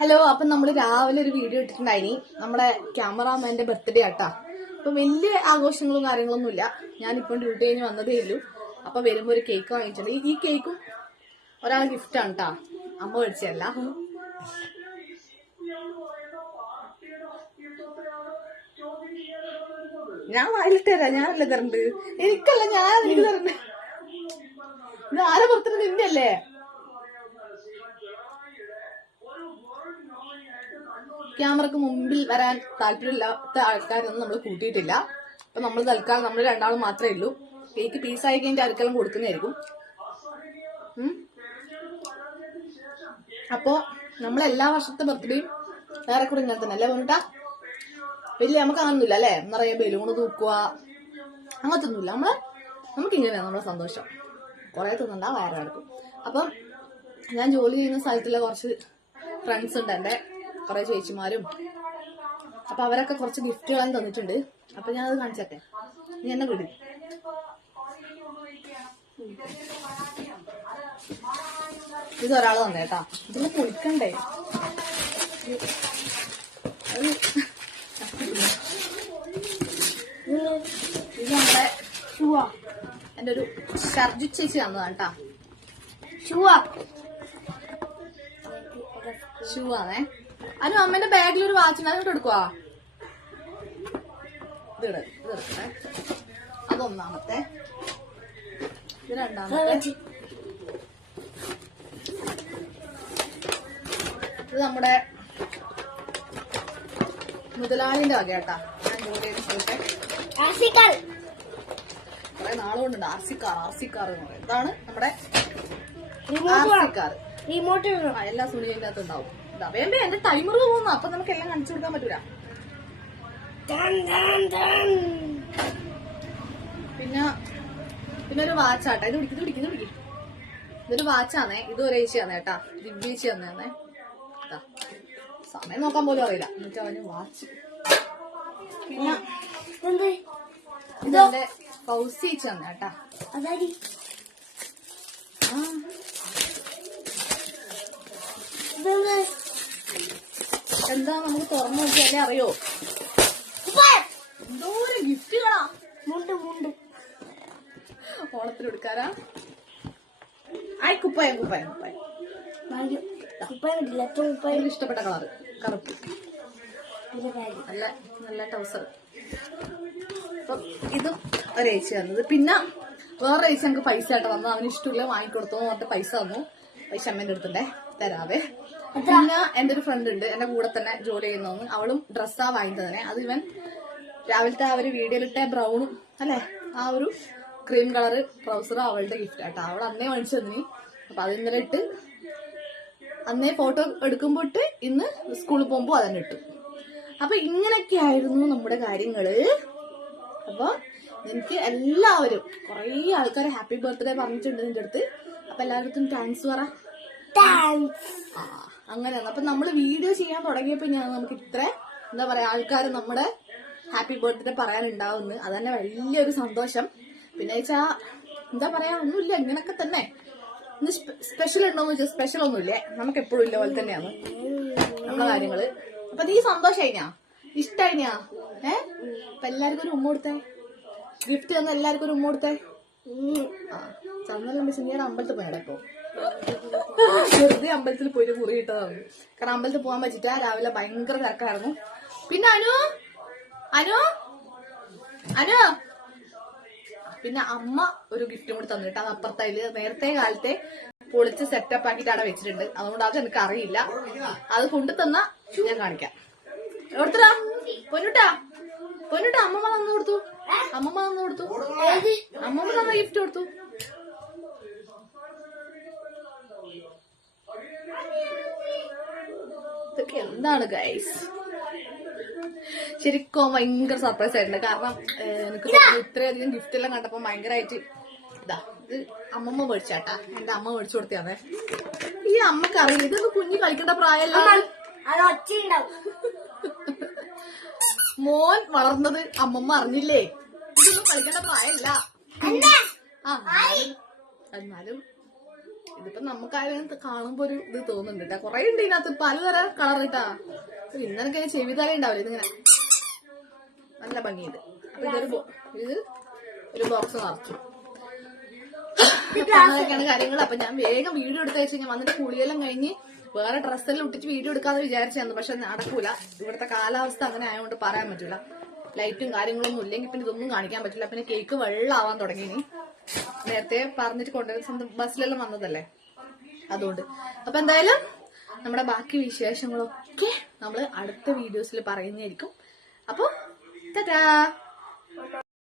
Hello, അപ്പം നമ്മൾ രാവിലെ ഒരു വീഡിയോ ഇട്ടിട്ടുണ്ടായിനി നമ്മുടെ ക്യാമറാമാന്റെ ബർത്ത്ഡേ ആട്ടാ. അപ്പൊ വലിയ ആഘോഷങ്ങളും കാര്യങ്ങളൊന്നും ഇല്ല. ഞാനിപ്പം ഡ്യൂട്ടി കഴിഞ്ഞ് വന്നതേ ഉള്ളൂ. അപ്പൊ വരുമ്പോ ഒരു കേക്ക് വാങ്ങിച്ചിട്ടുണ്ട്. ഈ കേക്കും ഒരാളെ ഗിഫ്റ്റാണ് കേട്ടാ, അമ്മ മേടിച്ചല്ല. ഞാൻ വായിലിട്ട് തരാം, ഞാനല്ലേ തരണ്ട്. എനിക്കല്ല, എനിക്ക് തരണ്ട്. ഇത് ആരെ പുറത്തുനിന്ന് നിന്റെ അല്ലേ? ക്യാമറക്ക് മുമ്പിൽ വരാൻ താല്പര്യമില്ലാത്ത ആൾക്കാരൊന്നും നമ്മൾ കൂട്ടിയിട്ടില്ല. അപ്പൊ നമ്മൾ തൽക്കാലം നമ്മൾ രണ്ടാളും മാത്രമേ ഉള്ളൂ. കേക്ക് പീസായി കഴിഞ്ഞിട്ട് ആർക്കെല്ലാം കൊടുക്കുന്നതായിരിക്കും. അപ്പോ നമ്മളെല്ലാ വർഷത്തെ ബർത്ത്ഡേയും വേറെ കൂടെ ഇങ്ങനെ തന്നെ അല്ലേ പറഞ്ഞിട്ടാ. വലിയ നമുക്ക് അങ്ങനൊന്നുമില്ല അല്ലേ, നിറയെ ബലൂണ് തൂക്കുക അങ്ങനത്തെ ഒന്നുമില്ല. നമുക്കിങ്ങനെയാണ് നമ്മുടെ സന്തോഷം. കുറെ തിന്നണ്ട വയറ് കിടക്കും. അപ്പം ഞാൻ ജോലി ചെയ്യുന്ന സ്ഥലത്തുള്ള കുറച്ച് ഫ്രണ്ട്സ് ഉണ്ട്, എൻ്റെ കുറെ ചേച്ചിമാരും. അപ്പൊ അവരൊക്കെ കുറച്ച് ഗിഫ്റ്റുകളും തന്നിട്ടുണ്ട്. അപ്പൊ ഞാൻ അത് കാണിച്ചട്ടെ. നീ എന്നെ വിടും. ഇത് ഒരാൾ തന്നേട്ടാ. ഇതിന് പൊളിക്കണ്ടേ? ഇത് നമ്മുടെ ഷൂവാ. എന്റെ ഒരു ഷർജി ചേച്ചി തന്നതാണ് കേട്ടാ. ഷൂ ആണേ. അതിന് അമ്മേന്റെ ബാഗിൽ ഒരു വാച്ച് ഉണ്ട്, അതിനോട്ട് എടുക്കുവാ. ഇത് എടുക്കണേ. അതൊന്നാമത്തെ. ഇത് രണ്ടാമത്തെ. ഇത് നമ്മുടെ മുതലാളിന്റെ വക കേട്ടാ. ഞാൻ ജോലി ചെയ്യുന്ന സ്ഥലത്തെ കുറെ നാളുകൊണ്ടുണ്ട് ആർസിക്കാർ എന്ന് പറയും. ഇതാണ് നമ്മുടെ ആർസിക്കാർ. എല്ലാ സുണിയിനകത്ത് ഉണ്ടാവും. വേമ്പേ എന്റെ ടൈമർ പോകുന്നു. അപ്പൊ നമുക്ക് എല്ലാം കാണിച്ചു കൊടുക്കാൻ പറ്റൂല. പിന്നെ ഒരു വാച്ചാട്ടാ. ഇത് പിടിക്കും. ഇതൊരു വാച്ചാന്നേ. ഇത് ഒരേച്ചിയാന്നേ കേട്ടാ. ദിവ്യേച്ചി തന്നേ. സമയം നോക്കാൻ പോലും അറിയില്ല. എന്നിട്ട് അവന് വാച്ച്. പിന്നെ ഇതെന്റെ പൗസേച്ചി തന്നേ കേട്ടാ. എന്താ നമുക്ക് തുറന്നു നോക്കിയാലേ അറിയോ. എന്തോരം ഗിഫ്റ്റുകളാ. മുണ്ട് ഓണത്തിന് എടുക്കാരാ. ആയി കുപ്പായം ഇഷ്ടപ്പെട്ട കളറ് കറുപ്പ്. നല്ല ടൗസർ. അപ്പം ഇതും ഒരേച്ചി തന്നത്. പിന്നെ വേറെ ഏച്ചി ഞങ്ങൾക്ക് പൈസ ആയിട്ട് വന്നു. അവന് ഇഷ്ടമില്ല, വാങ്ങിക്കൊടുത്തു പറഞ്ഞിട്ട് പൈസ തന്നു. പൈസ അമ്മേന്റെ അടുത്തുണ്ടേ, തരാവേ. പിന്നെ എന്റെ ഒരു ഫ്രണ്ട് ഉണ്ട്, എന്റെ കൂടെ തന്നെ ജോലി ചെയ്യുന്നോന്ന്. അവളും ഡ്രസ്സാ വാങ്ങി തന്നെ. അത് ഇവൻ രാവിലത്തെ ആ ഒരു വീഡിയോയിലിട്ട ബ്രൗണും അല്ലെ, ആ ഒരു ക്രീം കളറ് ട്രൗസറും അവളുടെ ഗിഫ്റ്റ് ആട്ടോ. അവൾ അന്നേ മേടിച്ചു തന്നെ. അപ്പൊ അത് ഇന്നലെ ഇട്ട്, അന്നേ ഫോട്ടോ എടുക്കുമ്പോ ഇട്ട്, ഇന്ന് സ്കൂളിൽ പോകുമ്പോ അതന്നെ ഇട്ടു. അപ്പൊ ഇങ്ങനെയൊക്കെ ആയിരുന്നു നമ്മുടെ കാര്യങ്ങള്. അപ്പൊ എനിക്ക് എല്ലാവരും കുറെ ആൾക്കാർ ഹാപ്പി ബർത്ത്ഡേ പറഞ്ഞിട്ടുണ്ട് നിന്റെ അടുത്ത്. അപ്പൊ എല്ലാവർക്കും താങ്ക്സ് പറ. അങ്ങനെയാണ്. അപ്പൊ നമ്മള് വീഡിയോ ചെയ്യാൻ തുടങ്ങിയപ്പോ നമുക്ക് ഇത്ര എന്താ പറയാ ആൾക്കാർ നമ്മുടെ ഹാപ്പി ബർത്ത്ഡേ പറയാനുണ്ടാവുന്നു. അതന്നെ വലിയൊരു സന്തോഷം. പിന്നെ വെച്ചാ എന്താ പറയാ, ഒന്നുമില്ല, ഇങ്ങനൊക്കെ തന്നെ. ഇന്ന് സ്പെഷ്യൽ ഉണ്ടോന്ന് വെച്ചാൽ സ്പെഷ്യൽ ഒന്നുമില്ലേ, നമുക്ക് എപ്പോഴും ഇല്ല പോലെ തന്നെയാണ് നമ്മളെ കാര്യങ്ങള്. അപ്പൊ നീ സന്തോഷായിനാ, ഇഷ്ടായിനാ? അപ്പൊ എല്ലാവർക്കും ഒരു ഉമ്മ കൊടുത്തേ. ഗിഫ്റ്റ് തന്ന എല്ലാവർക്കും ഒരു ഉമ്മ കൊടുത്തേ. ചന്ദ്രൻ സിനിയുടെ അമ്പലത്തിൽ പോയാടാ. ഇപ്പൊ വെറുതെ അമ്പലത്തിൽ പോയിട്ട് മുറി കിട്ടതാണ്. കാരണം അമ്പലത്തിൽ പോകാൻ പറ്റില്ല, രാവിലെ ഭയങ്കര തിരക്കായിരുന്നു. പിന്നെ അനു പിന്നെ അമ്മ ഒരു ഗിഫ്റ്റും കൂടി തന്നിട്ട്, അത് അപ്പുറത്തതില് നേരത്തെ കാലത്തെ പൊളിച്ച് സെറ്റപ്പ് ആക്കിയിട്ട് അവിടെ വെച്ചിട്ടുണ്ട്. അതുകൊണ്ട് അത് എനിക്ക് അറിയില്ല. അത് കൊണ്ടു തന്ന ഞാൻ കാണിക്കാം. എവിടുത്തരാ പൊന്നുട്ടാ അമ്മമ്മ തന്നു കൊടുത്തു. അമ്മമ്മ തന്ന ഗിഫ്റ്റ് കൊടുത്തു. ഇതൊക്കെ എന്താണ് ഗൈസ്? ശരിക്കും ഭയങ്കര സർപ്രൈസ് ആയിട്ടുണ്ട്. കാരണം എനിക്ക് ഇത്രയധികം ഗിഫ്റ്റ് എല്ലാം കണ്ടപ്പോ ഭയങ്കരമായിട്ട് ഇത് അമ്മമ്മ മേടിച്ചാട്ടാ. എന്റെ അമ്മ മേടിച്ചു കൊടുത്തേ. ഈ അമ്മക്ക് അറിയില്ല, ഇതൊന്ന് കുഞ്ഞു കളിക്കേണ്ട പ്രായമല്ല. മോൻ വളർന്നത് അമ്മമ്മ അറിഞ്ഞില്ലേ? ഇതൊന്നും കളിക്കേണ്ട പ്രായമല്ല. എന്നാലും ഇതിപ്പോ നമുക്കായാലും കാണുമ്പോ ഒരു ഇത് തോന്നുന്നുണ്ട് കേട്ടാ. കൊറേ ഉണ്ട് ഇതിനകത്ത് പലതരം കളർ ഇട്ടാ. ഇന്നലെ ചെവിതല ഉണ്ടാവില്ല ഇതിങ്ങനെ നല്ല ഭംഗിയുണ്ട്. അപ്പൊ ഇത് ഒരു ബോക്സ് നിറച്ചു. അങ്ങനെയൊക്കെയാണ് കാര്യങ്ങൾ. അപ്പൊ ഞാൻ വേഗം വീഡിയോ എടുത്ത് വെച്ച് ഞാൻ വന്നിട്ട് കുളിയെല്ലാം കഴിഞ്ഞ് വേറെ ഡ്രസ്സെല്ലാം ഇട്ടിട്ട് വീഡിയോ എടുക്കാന്ന് വിചാരിച്ചു. പക്ഷെ നടക്കൂല, ഇവിടുത്തെ കാലാവസ്ഥ അങ്ങനെ ആയതുകൊണ്ട് പറയാൻ പറ്റൂല. ലൈറ്റും കാര്യങ്ങളൊന്നും ഇല്ലെങ്കിൽ പിന്നെ ഇതൊന്നും കാണിക്കാൻ പറ്റില്ല. പിന്നെ കേക്ക് വെള്ളമാവാൻ തുടങ്ങി. ഇനി നേരത്തെ പറഞ്ഞിട്ട് കൊണ്ടുവരുന്ന സ്വന്തം ബസ്സിലെല്ലാം വന്നതല്ലേ, അതുകൊണ്ട്. അപ്പൊ എന്തായാലും നമ്മുടെ ബാക്കി വിശേഷങ്ങളൊക്കെ നമ്മള് അടുത്ത വീഡിയോസിൽ പറയുന്നതായിരിക്കും. അപ്പൊ ടാറ്റാ.